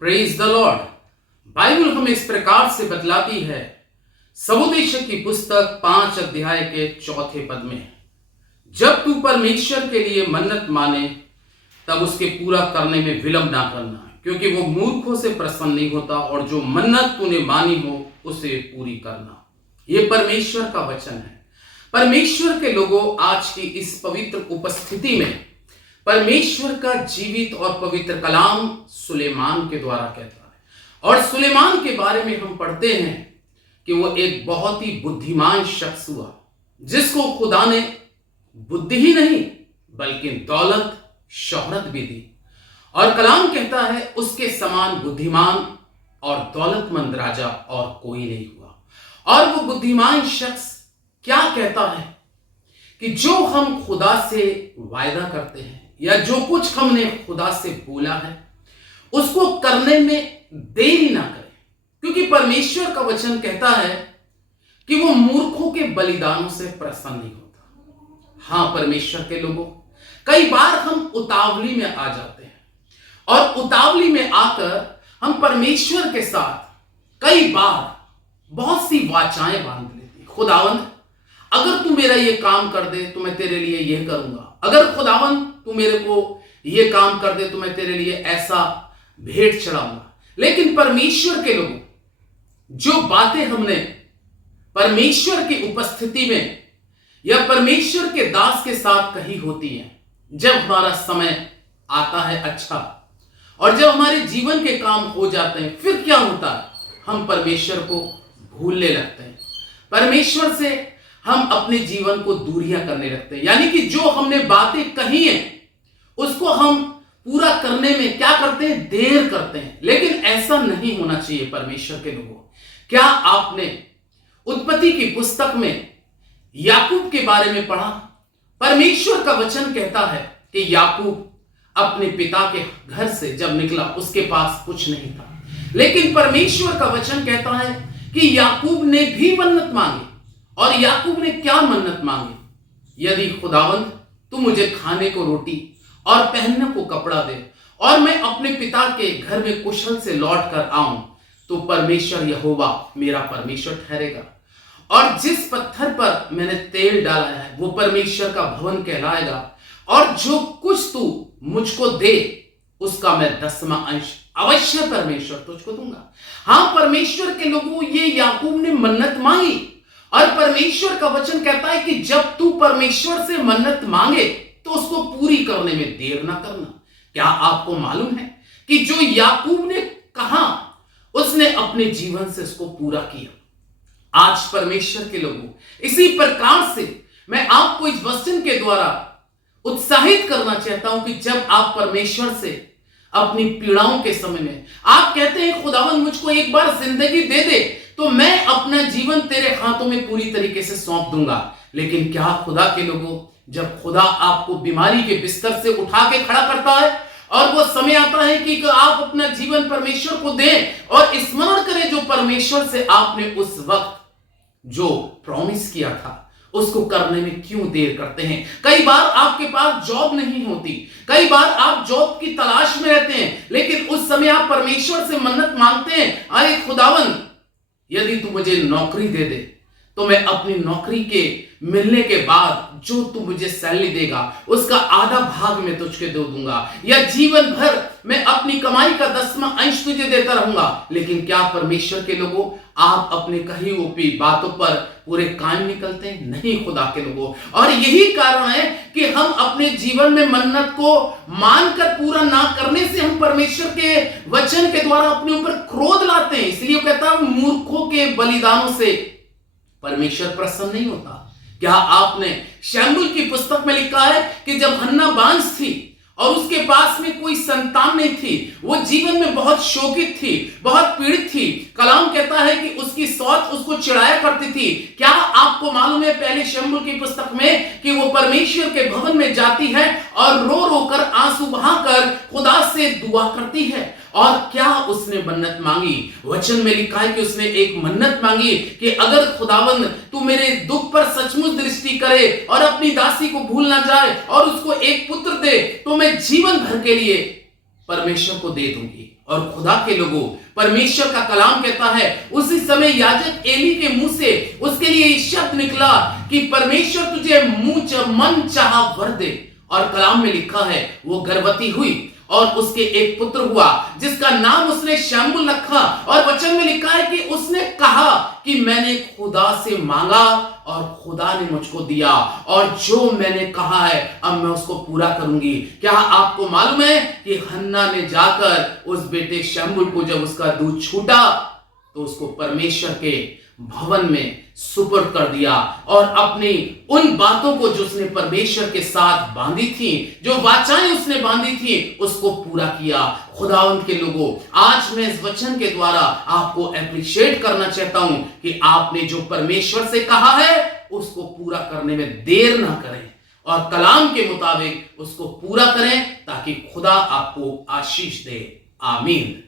Praise the Lord. Bible हमें इस प्रकार से बतलाती है, समुदेशक की पुस्तक 5 अध्याय के 4 पद में, जब तू परमेश्वर के लिए मन्नत माने तब उसके पूरा करने में विलंब ना करना, क्योंकि वो मूर्खों से प्रसन्न नहीं होता, और जो मन्नत तूने मानी हो उसे पूरी करना। ये परमेश्वर का वचन है। परमेश्वर के लोगों, आज की इस पवित्र उपस्थिति में परमेश्वर का जीवित और पवित्र कलाम सुलेमान के द्वारा कहता है, और सुलेमान के बारे में हम पढ़ते हैं कि वो एक बहुत ही बुद्धिमान शख्स हुआ, जिसको खुदा ने बुद्धि ही नहीं बल्कि दौलत शोहरत भी दी। और कलाम कहता है उसके समान बुद्धिमान और दौलतमंद राजा और कोई नहीं हुआ। और वो बुद्धिमान शख्स क्या कहता है कि जो हम खुदा से वायदा करते हैं या जो कुछ हमने खुदा से बोला है उसको करने में देरी ना करें, क्योंकि परमेश्वर का वचन कहता है कि वो मूर्खों के बलिदानों से प्रसन्न नहीं होता। हाँ परमेश्वर के लोगों, कई बार हम उतावली में आ जाते हैं, और उतावली में आकर हम परमेश्वर के साथ कई बार बहुत सी वाचाएं बांध लेते हैं। खुदावंद, अगर तू मेरा ये काम कर दे तो मैं तेरे लिए ये करूंगा। अगर खुदावंद तू मेरे को ये काम कर दे तो मैं तेरे लिए ऐसा भेंट चढ़ाऊंगा। लेकिन परमेश्वर के लोगों, जो बातें हमने परमेश्वर की उपस्थिति में या परमेश्वर के दास के साथ कही होती हैं, जब हमारा समय आता है अच्छा, और जब हमारे जीवन के काम हो जाते हैं, फिर क्या होता है? हम परमेश्वर को भूलने लगते हैं। परमेश्वर से हम अपने जीवन को दूरियां करने लगते हैं। यानी कि जो हमने बातें कही हैं उसको हम पूरा करने में क्या करते हैं? देर करते हैं। लेकिन ऐसा नहीं होना चाहिए परमेश्वर के लोगों। क्या आपने उत्पत्ति की पुस्तक में याकूब के बारे में पढ़ा? परमेश्वर का वचन कहता है कि याकूब अपने पिता के घर से जब निकला उसके पास कुछ नहीं था, लेकिन परमेश्वर का वचन कहता है कि याकूब ने भी मन्नत मांगी। और याकूब ने क्या मन्नत मांगी? यदि खुदावंद तू मुझे खाने को रोटी और पहनने को कपड़ा दे और मैं अपने पिता के घर में कुशल से लौट कर आऊं, तो परमेश्वर यहोवा मेरा परमेश्वर ठहरेगा, और जिस पत्थर पर मैंने तेल डाला है वो परमेश्वर का भवन कहलाएगा, और जो कुछ तू मुझको दे उसका मैं 10वां अंश अवश्य परमेश्वर तुझको दूंगा। हाँ परमेश्वर के लोगों, ये याकूब ने मन्नत मांगी, और परमेश्वर का वचन कहता है कि जब तू परमेश्वर से मन्नत मांगे तो उसको पूरी करने में देर ना करना। क्या आपको मालूम है कि जो याकूब ने कहा उसने अपने जीवन से उसको पूरा किया। आज परमेश्वर के लोगों, इसी प्रकार से मैं आपको इस वचन के द्वारा उत्साहित करना चाहता हूं कि जब आप परमेश्वर से अपनी पीड़ाओं के समय में आप कहते हैं खुदावन मुझको एक बार जिंदगी दे दे तो मैं अपना जीवन तेरे हाथों में पूरी तरीके से सौंप दूंगा। लेकिन क्या खुदा के लोगों, जब खुदा आपको बीमारी के बिस्तर से उठा के खड़ा करता है और वो समय आता है कि आप अपना जीवन परमेश्वर को दें और स्मरण करें जो परमेश्वर से आपने उस वक्त जो प्रॉमिस किया था उसको करने में क्यों देर करते हैं? कई बार आपके पास जॉब नहीं होती, कई बार आप जॉब की तलाश में रहते हैं, लेकिन उस समय आप परमेश्वर से मन्नत मांगते हैं, अरे खुदावन यदि तू मुझे नौकरी दे दे तो मैं अपनी नौकरी के मिलने के बाद जो तू मुझे सैलरी देगा उसका आधा भाग मैं तुझको दे दूंगा, या जीवन भर मैं अपनी कमाई का 10वां अंश तुझे देता रहूंगा। लेकिन क्या परमेश्वर के लोगों, आप अपने कही हुई बातों पर पूरे कायम निकलते हैं? नहीं खुदा के लोगों। और यही कारण है कि हम अपने जीवन में मन्नत को मानकर पूरा ना करने से हम परमेश्वर के वचन के द्वारा अपने ऊपर क्रोध लाते हैं। इसलिए कहता है मूर्खों के बलिदानों से परमेश्वर प्रसन्न नहीं होता। क्या आपने शमूएल की पुस्तक में लिखा है कि जब हन्ना बांझ थी और उसके पास में कोई संतान नहीं थी, वो जीवन में बहुत शोकित थी, बहुत पीड़ित थी। कलाम कहता है कि उसकी सौत उसको चिढ़ाया करती थी। क्या आपको मालूम है पहले शमूएल की पुस्तक में कि वो परमेश्वर के भवन में जाती है और रो रो कर आंसू बहाकर खुदा से दुआ करती है? और क्या उसने मन्नत मांगी? वचन में लिखा है कि उसने एक मन्नत मांगी कि अगर खुदावंद तू मेरे दुख पर सचमुच दृष्टि करे और अपनी दासी को भूल ना जाए और उसको एक पुत्र दे तो मैं जीवन भर के लिए परमेश्वर को दे दूंगी। और खुदा के लोगों, परमेश्वर का कलाम कहता है उसी समय याजक एली के मुंह से उसके लिए ये शब्द निकला कि परमेश्वर तुझे मन चाहा वर दे। और कलाम में लिखा है वो गर्भवती हुई और उसके एक पुत्र हुआ जिसका नाम उसने शमूएल रखा। और वचन में लिखा है कि उसने कहा कि मैंने खुदा से मांगा और खुदा ने मुझको दिया, और जो मैंने कहा है अब मैं उसको पूरा करूंगी। क्या आपको मालूम है कि हन्ना ने जाकर उस बेटे शमूएल को जब उसका दूध छूटा तो उसको परमेश्वर के भवन में सुपुर्द कर दिया और अपनी उन बातों को जो उसने परमेश्वर के साथ बांधी थी, जो वाचाएं उसने बांधी थी, उसको पूरा किया। खुदावंद के लोगों, आज मैं इस वचन के द्वारा आपको अप्रिशिएट करना चाहता हूं कि आपने जो परमेश्वर से कहा है उसको पूरा करने में देर ना करें और कलाम के मुताबिक उसको पूरा करें ताकि खुदा आपको आशीष दे। आमीन।